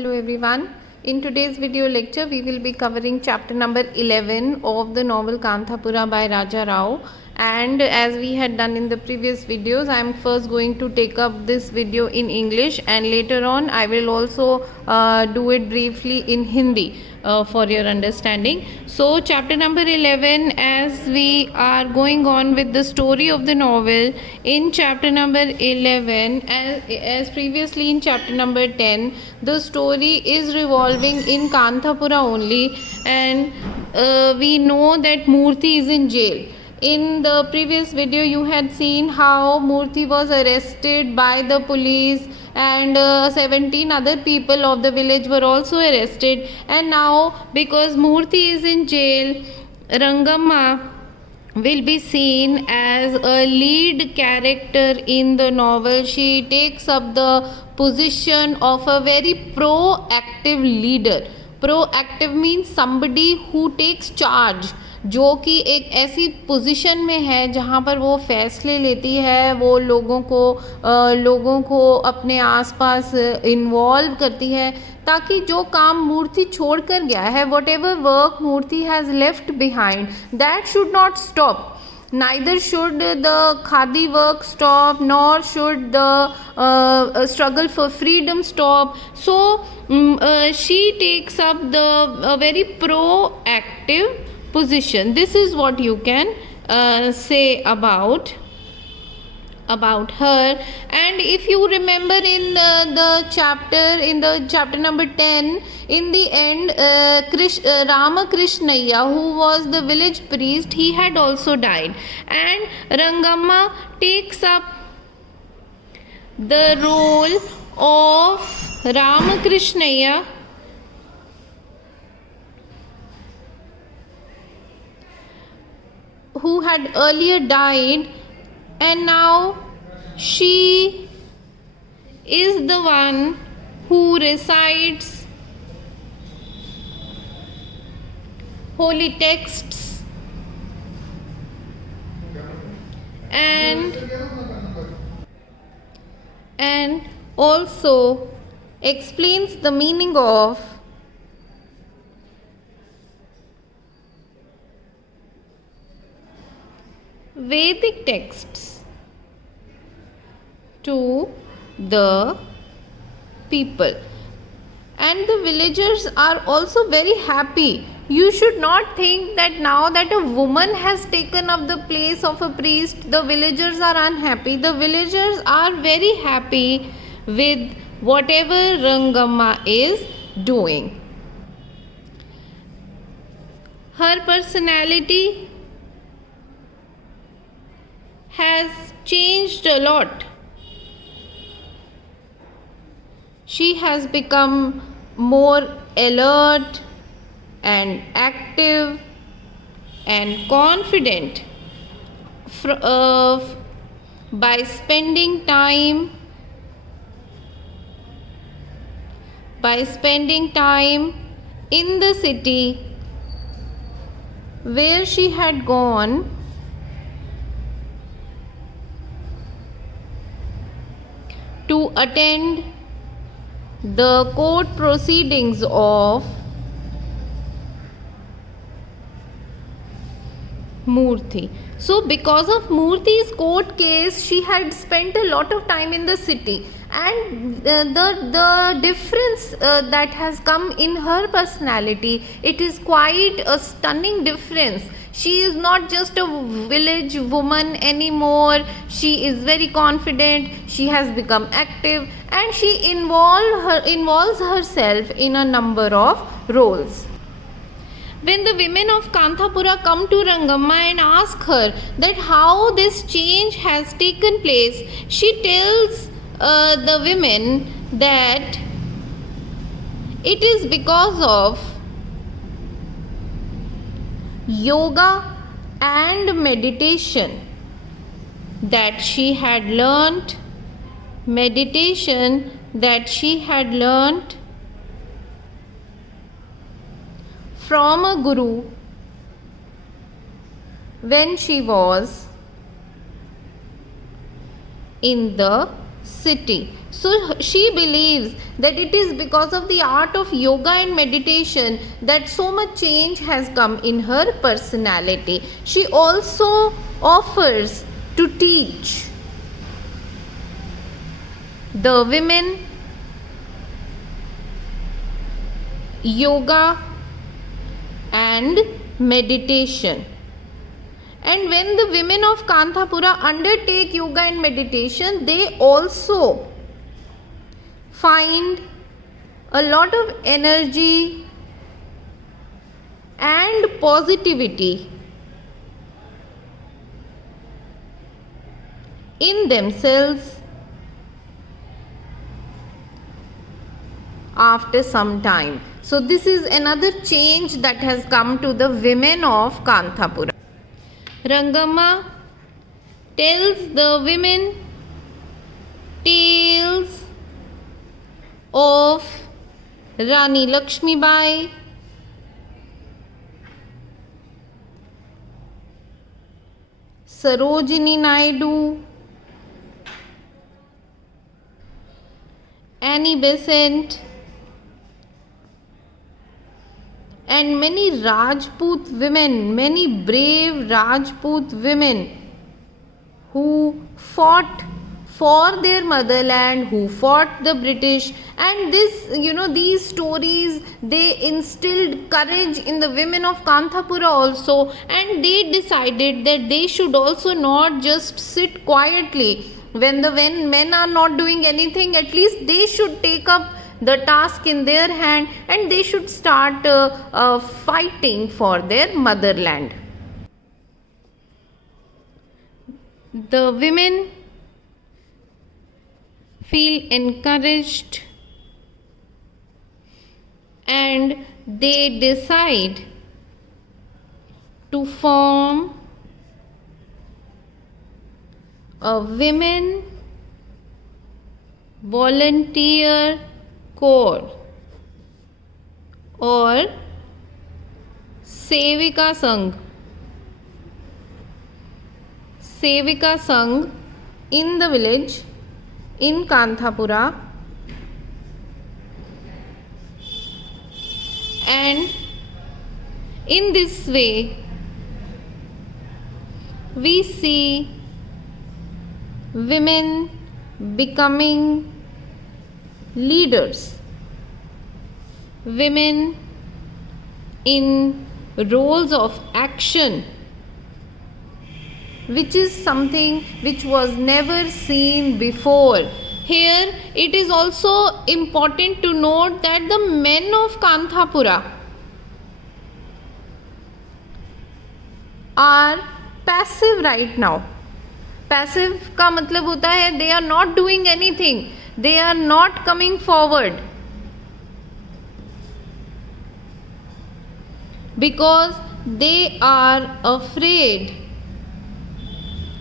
Hello everyone. In today's video lecture, we will be covering chapter number 11 of the novel Kanthapura by Raja Rao. And as we had done in the previous videos, I am first going to take up this video in English, and later on I will also do it briefly in Hindi for your understanding. So chapter number 11, as we are going on with the story of the novel, in chapter number 11, as previously in chapter number 10, the story is revolving in Kanthapura only, and we know that Murthy is in jail. In the previous video you had seen how Murthy was arrested by the police, and 17 other people of the village were also arrested. And now, because Murthy is in jail, Rangamma will be seen as a lead character in the novel. She takes up the position of a very proactive leader. Proactive means somebody who takes charge, जो कि एक ऐसी position में है जहाँ पर वो फैसले लेती है, वो लोगों को अपने आसपास इन्वॉल्व करती है, ताकि जो काम मूर्ति छोड़ कर गया है, whatever work Murthy has left behind, that should not stop. Neither should the khadi work stop, nor should the struggle for freedom stop. So she takes up the very proactive position. This is what you can say about her. And if you remember in the chapter number 10, in the end, Ramakrishnaiah, who was the village priest, he had also died, and Rangamma takes up the role of Ramakrishnaiah, who had earlier died, and now she is the one who recites holy texts and also explains the meaning of Vedic texts to the people. And the villagers are also very happy. You should not think that now that a woman has taken up the place of a priest, the villagers are unhappy. The villagers are very happy with whatever Rangamma is doing. Her personality has changed a lot. She has become more alert and active and confident by spending time in the city where she had gone to attend the court proceedings of Murthy. So because of Murthy's court case, she had spent a lot of time in the city, and the difference that has come in her personality, it is quite a stunning difference. She is not just a village woman anymore. She is very confident. She has become active, and she involves herself in a number of roles. When the women of Kanthapura come to Rangamma and ask her that how this change has taken place, she tells the women that it is because of yoga and meditation that she had learnt, from a guru when she was in the city. So she believes that it is because of the art of yoga and meditation that so much change has come in her personality. She also offers to teach the women yoga and meditation. And when the women of Kanthapura undertake yoga and meditation, they also find a lot of energy and positivity in themselves after some time. So this is another change that has come to the women of Kanthapura. Rangamma tells the women tales of Rani Lakshmibai, Sarojini Naidu, Annie Besant, and many Rajput women, many brave Rajput women who fought for their motherland, who fought the British. And this, these stories, they instilled courage in the women of Kanthapura also, and they decided that they should also not just sit quietly. When men are not doing anything, at least they should take up the task in their hand, and they should start fighting for their motherland. The women feel encouraged and they decide to form a women volunteer corps or Sevika Sangh. Sevika Sangh in the village in Kanthapura, and in this way we see women becoming leaders, women in roles of action, which is something which was never seen before. Here it is also important to note that the men of Kanthapura are passive right now. Passive का मतलब होता है they are not doing anything, they are not coming forward, because they are afraid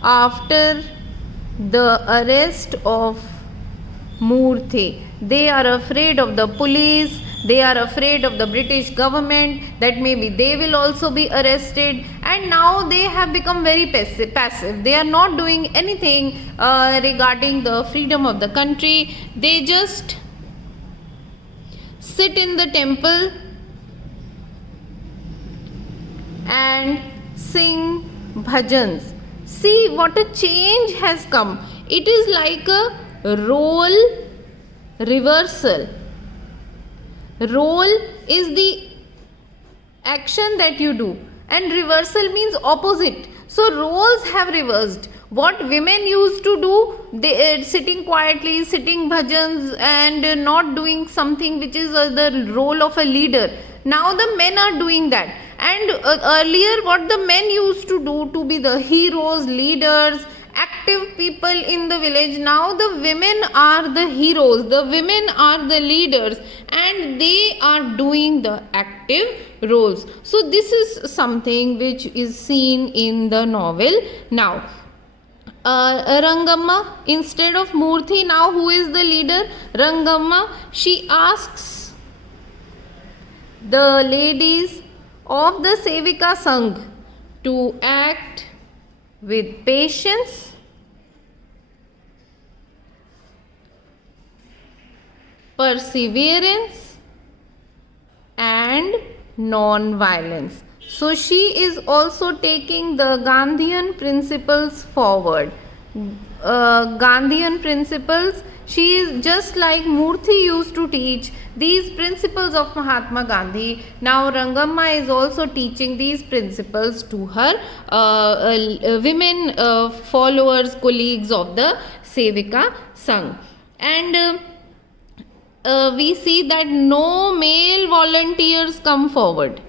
after the arrest of Murthy. They are afraid of the police, they are afraid of the British government, that maybe they will also be arrested, and now they have become very passive. They are not doing anything regarding the freedom of the country. They just sit in the temple and sing bhajans. See what a change has come. It is like a role reversal. Role is the action that you do, and reversal means opposite. So roles have reversed. What women used to do, they sitting quietly, sitting bhajans and not doing something which is the role of a leader. Now the men are doing that. And earlier what the men used to do, to be the heroes, leaders, active people in the village, now the women are the heroes, the women are the leaders, and they are doing the active roles. So this is something which is seen in the novel. Now Rangamma, instead of Murthy, now who is the leader? Rangamma. She asks the ladies of the Sevika Sangh to act with patience perseverance and non-violence. So she is also taking the Gandhian principles forward. Gandhian principles, she is just like Murthy used to teach these principles of Mahatma Gandhi. Now Rangamma is also teaching these principles to her women followers, colleagues of the Sevika Sangh. And we see that no male volunteers come forward,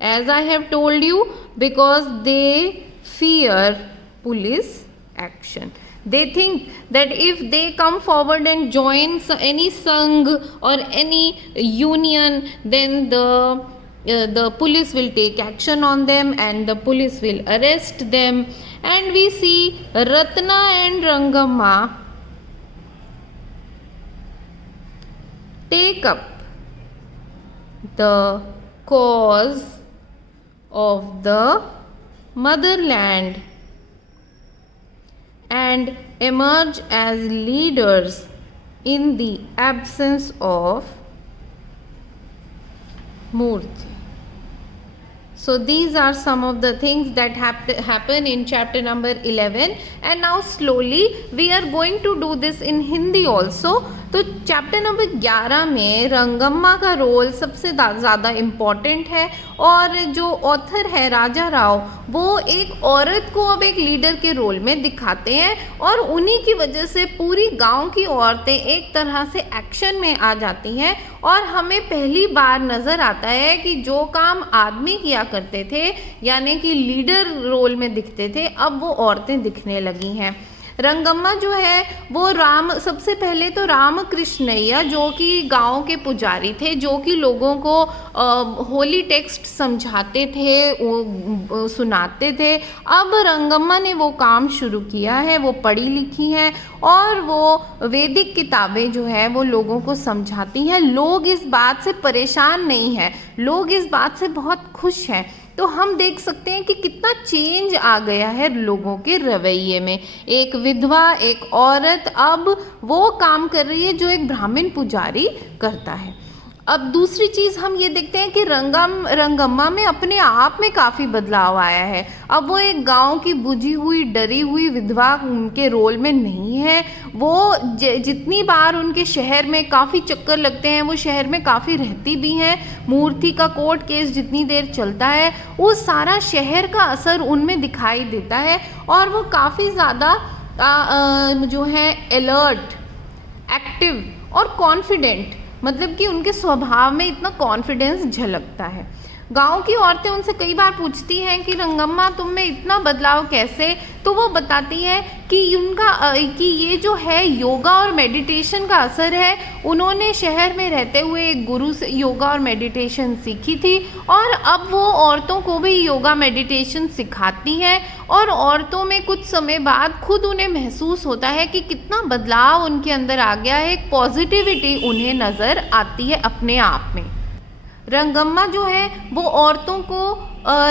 as I have told you, because they fear police action. They think that if they come forward and join any Sangh or any union, then the police will take action on them and the police will arrest them. And we see Ratna and Rangamma take up the cause of the motherland and emerge as leaders in the absence of Murthy. So these are some of the things that happen in chapter number 11, and now slowly we are going to do this in Hindi also. तो chapter number 11 में रंगम्मा का role सबसे ज़्यादा important है, और जो author है राजा राव वो एक औरत को अब एक लीडर के रोल में दिखाते हैं, और उन्हीं की वजह से पूरी गांव की औरतें एक तरह से एक्शन में आ जाती हैं, और हमें पहली बार नज़र आता है कि जो काम आदमी किया करते थे यानी कि लीडर रोल में दिखते थे, अब वो औरतें दिखने लगी हैं। रंगम्मा जो है वो सबसे पहले तो रामकृष्णैया जो कि गांव के पुजारी थे, जो कि लोगों को होली टेक्स्ट समझाते थे, सुनाते थे। अब रंगम्मा ने वो काम शुरू किया है, वो पढ़ी लिखी हैं और वो वैदिक किताबें जो है वो लोगों को समझाती हैं। लोग इस बात से परेशान नहीं हैं, लोग इस बात से बहुत खुश हैं। तो हम देख सकते हैं कि कितना चेंज आ गया है लोगों के रवैये में। एक विधवा, एक औरत अब वो काम कर रही है जो एक ब्राह्मण पुजारी करता है। अब दूसरी चीज़ हम ये देखते हैं कि रंगम्मा में अपने आप में काफ़ी बदलाव आया है। अब वो एक गांव की बुझी हुई, डरी हुई विधवा के रोल में नहीं है। वो जितनी बार उनके शहर में काफ़ी चक्कर लगते हैं, वो शहर में काफ़ी रहती भी हैं। मूर्ति का कोर्ट केस जितनी देर चलता है वो सारा शहर का असर उनमें दिखाई देता है, और वो काफ़ी ज़्यादा जो है अलर्ट, एक्टिव और कॉन्फिडेंट, मतलब कि उनके स्वभाव में इतना कॉन्फिडेंस झलकता है। गांव की औरतें उनसे कई बार पूछती हैं कि रंगम्मा तुम में इतना बदलाव कैसे, तो वो बताती हैं कि ये जो है योगा और मेडिटेशन का असर है। उन्होंने शहर में रहते हुए एक गुरु से योगा और मेडिटेशन सीखी थी, और अब वो औरतों को भी योगा मेडिटेशन सिखाती हैं, और औरतों में कुछ समय बाद खुद उन्हें महसूस होता है कि कितना बदलाव उनके अंदर आ गया है, एक पॉजिटिविटी उन्हें नज़र आती है अपने आप में। रंगम्मा जो है वो औरतों को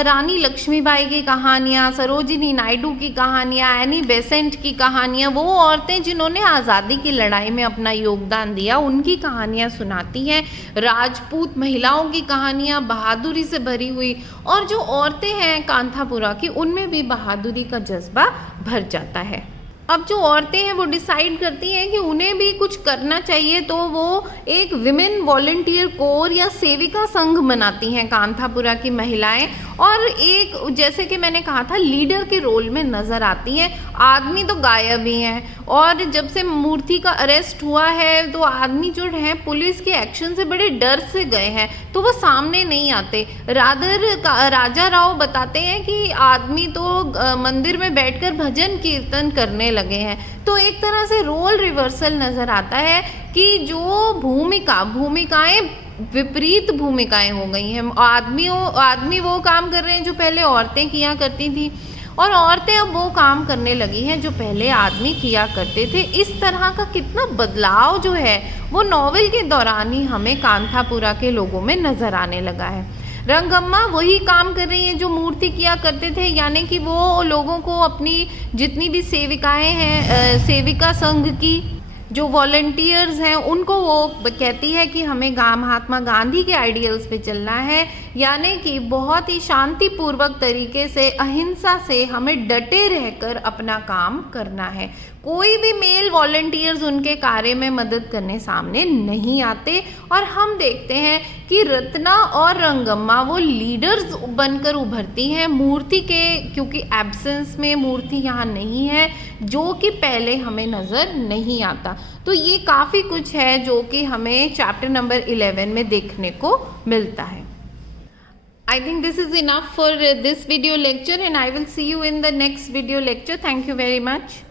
रानी लक्ष्मीबाई की कहानियाँ, सरोजिनी नायडू की कहानियाँ, एनी बेसेंट की कहानियाँ, वो औरतें जिन्होंने आज़ादी की लड़ाई में अपना योगदान दिया, उनकी कहानियाँ सुनाती हैं। राजपूत महिलाओं की कहानियाँ बहादुरी से भरी हुई, और जो औरतें हैं कांथापुरा की, उनमें भी बहादुरी का जज्बा भर जाता है। अब जो औरतें हैं वो डिसाइड करती हैं कि उन्हें भी कुछ करना चाहिए, तो वो एक विमेन वॉलंटियर कोर या सेविका संघ बनाती हैं कांथापुरा की महिलाएं, और एक जैसे कि मैंने कहा था लीडर के रोल में नज़र आती हैं। आदमी तो गायब ही हैं, और जब से मूर्ति का अरेस्ट हुआ है तो आदमी जो हैं पुलिस के एक्शन से बड़े डर से गए हैं, तो वो सामने नहीं आते। राजा राव बताते हैं कि आदमी तो मंदिर में बैठकर भजन कीर्तन करने लगे हैं। तो एक तरह से रोल रिवर्सल नज़र आता है कि जो भूमिकाएं विपरीत भूमिकाएं हो गई हैं। आदमी वो काम कर रहे हैं जो पहले औरतें किया करती थी, और औरतें अब वो काम करने लगी हैं जो पहले आदमी किया करते थे। इस तरह का कितना बदलाव जो है वो नॉवेल के दौरान ही हमें कांथापुरा के लोगों में नज़र आने लगा है। रंगम्मा वही काम कर रही हैं जो मूर्ति किया करते थे, यानी कि वो लोगों को अपनी जितनी भी सेविकाएं हैं सेविका संघ की, जो वॉलंटियर्स हैं उनको वो कहती है कि हमें महात्मा गांधी के आइडियल्स पे चलना है, यानी कि बहुत ही शांतिपूर्वक तरीके से, अहिंसा से हमें डटे रहकर अपना काम करना है। कोई भी मेल वॉलंटियर्स उनके कार्य में मदद करने सामने नहीं आते। और हम देखते हैं कि रत्ना और रंगम्मा वो लीडर्स बनकर उभरती हैं मूर्ति के, क्योंकि एब्सेंस में मूर्ति यहाँ नहीं है, जो कि पहले हमें नज़र नहीं आता। तो ये काफ़ी कुछ है जो कि हमें चैप्टर नंबर 11 में देखने को मिलता है। I think this is enough for this video lecture, and I will see you in the next video lecture. Thank you very much.